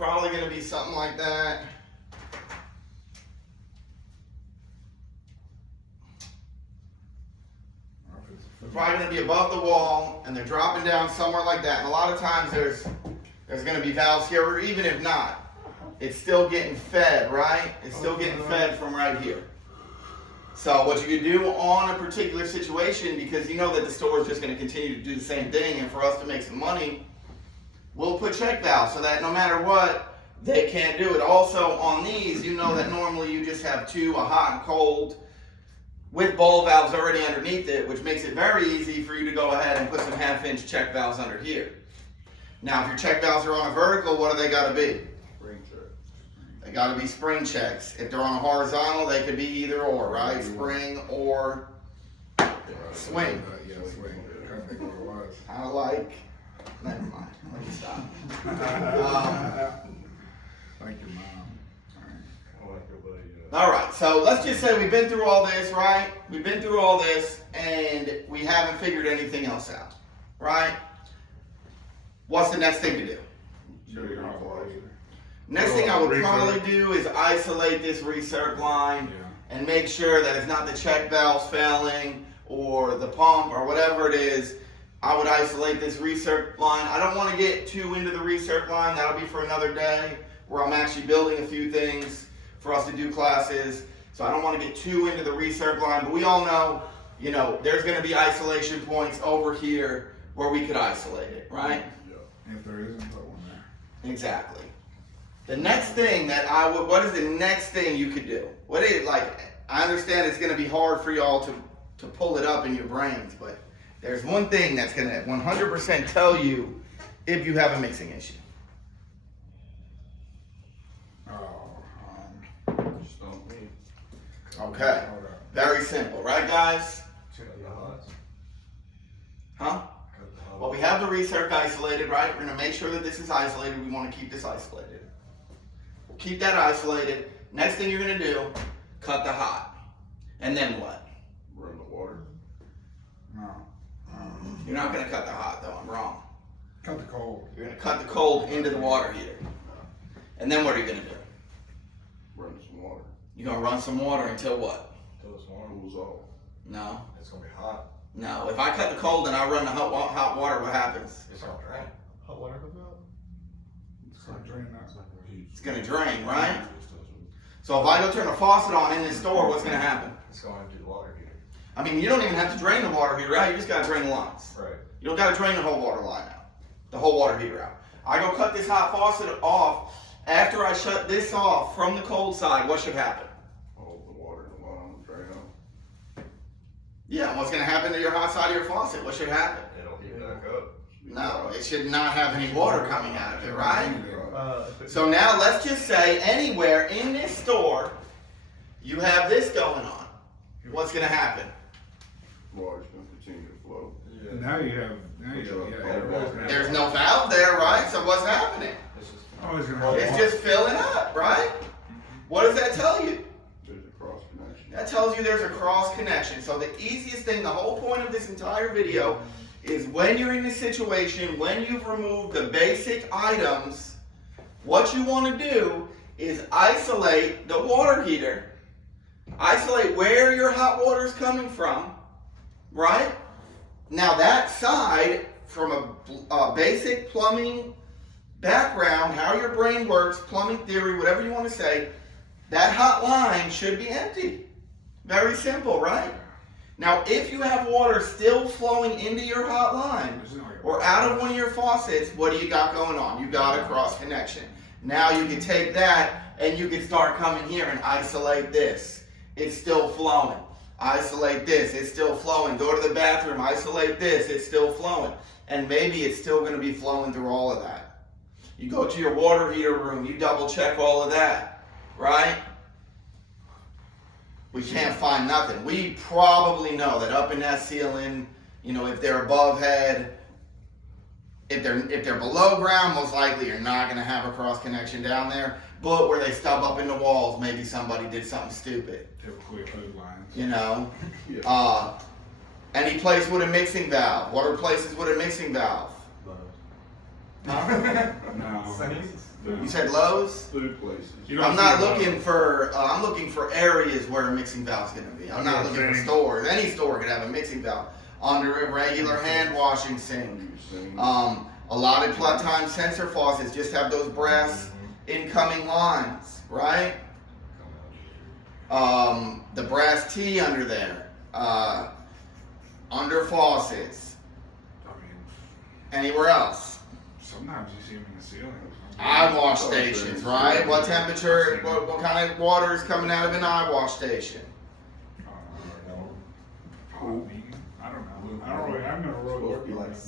probably going to be something like that. They're probably going to be above the wall, and they're dropping down somewhere like that. And a lot of times there's going to be valves here, or even if not, it's still getting fed, right? It's still getting fed from right here. So what you can do on a particular situation, because you know that the store is just going to continue to do the same thing, and for us to make some money, we'll put check valves so that no matter what, they can't do it. Also on these, you know that normally you just have two, a hot and cold, with ball valves already underneath it, which makes it very easy for you to go ahead and put some half-inch check valves under here. Now, if your check valves are on a vertical, what do they got to be? Spring check. They got to be spring checks. If they're on a horizontal, they could be either or, right? Spring or swing. Yeah, swing. I can't think what it was. Kind of like, never mind, let me stop. Thank you, Mom. I like your buddy. All right, so let's just say we've been through all this, right? We've been through all this, and we haven't figured anything else out, right? What's the next thing to do? Show your isolation. Next thing I would probably do is isolate this recirc line and make sure that it's not the check valves failing or the pump or whatever it is. I would isolate this recirc line. I don't want to get too into the recirc line. That'll be for another day where I'm actually building a few things for us to do classes. So I don't want to get too into the recirc line, but we all know, you know, there's going to be isolation points over here where we could isolate it, right? If there isn't, put one there. Exactly. The next thing that I would, what is the next thing you could do? What is, like, I understand it's going to be hard for y'all to pull it up in your brains, but there's one thing that's going to 100% tell you if you have a mixing issue. Just don't me. Okay. Very simple, right, guys? Check the hots. Huh? Cut the hot. Well, we have the recirc isolated, right? We're going to make sure that this is isolated. We want to keep this isolated. We'll keep that isolated. Next thing you're going to do, cut the hot. And then what? Run the water. No. You're not going to cut the hot, though. I'm wrong. Cut the cold. You're going to cut the cold into the water heater. And then what are you going to do? Run some water. You're going to run some water until what? Until this water cools off. No. It's gonna be hot. No. If I cut the cold and I run the hot water, what happens? It's gonna drain. Hot water comes out. It's gonna drain that. It's going to drain, right? So if I go turn a faucet on in this store, what's going to happen? It's going to empty the water heater. I mean, you don't even have to drain the water heater out. You just got to drain the lines. Right. You don't got to drain the whole water line out, the whole water heater out. I go cut this hot faucet off. After I shut this off from the cold side, what should happen? Hold the water in the bottom and drain out. Yeah, what's going to happen to your hot side of your faucet? What should happen? It'll heat back up. No, it should not have any water coming out of it, right? So now let's just say anywhere in this store, you have this going on. What's going to happen? Water's gonna continue to flow. Now you have, everybody's gonna have. There's no valve there, right? So what's happening? Oh, it's gonna have It's water. just filling up, right? What does that tell you? There's a cross connection. That tells you there's a cross connection. So the easiest thing, the whole point of this entire video is when you're in this situation, when you've removed the basic items, what you want to do is isolate the water heater, isolate where your hot water is coming from, right? Now that side, from a basic plumbing background, how your brain works, plumbing theory, whatever you want to say, that hot line should be empty. Very simple, right? Now, if you have water still flowing into your hot line or out of one of your faucets, what do you got going on? You got a cross connection. Now you can take that and you can start coming here and isolate this. It's still flowing. Isolate this. It's still flowing. Go to the bathroom. Isolate this. It's still flowing. And maybe it's still going to be flowing through all of that. You go to your water heater room. You double check all of that, right? We can't find nothing. We probably know that up in that ceiling, you know, if they're above head, if they're below ground, most likely you're not going to have a cross connection down there. But where they stub up in the walls, maybe somebody did something stupid. Typically food lines. You know, any place with a mixing valve. What are places with a mixing valve? Huh? No. You said Lowe's? Food places. You don't I'm not see looking for. I'm looking for areas where a mixing valve's going to be. I'm not Okay, looking for same. stores. Any store could have a mixing valve under a regular hand washing sink. A lot of time sensor faucets just have those brass incoming lines, right? The brass T under there, under faucets. I mean, Anywhere else? sometimes you see them in the ceiling. Eye wash stations, right? What temperature? What kind of water is coming out of an eye wash station?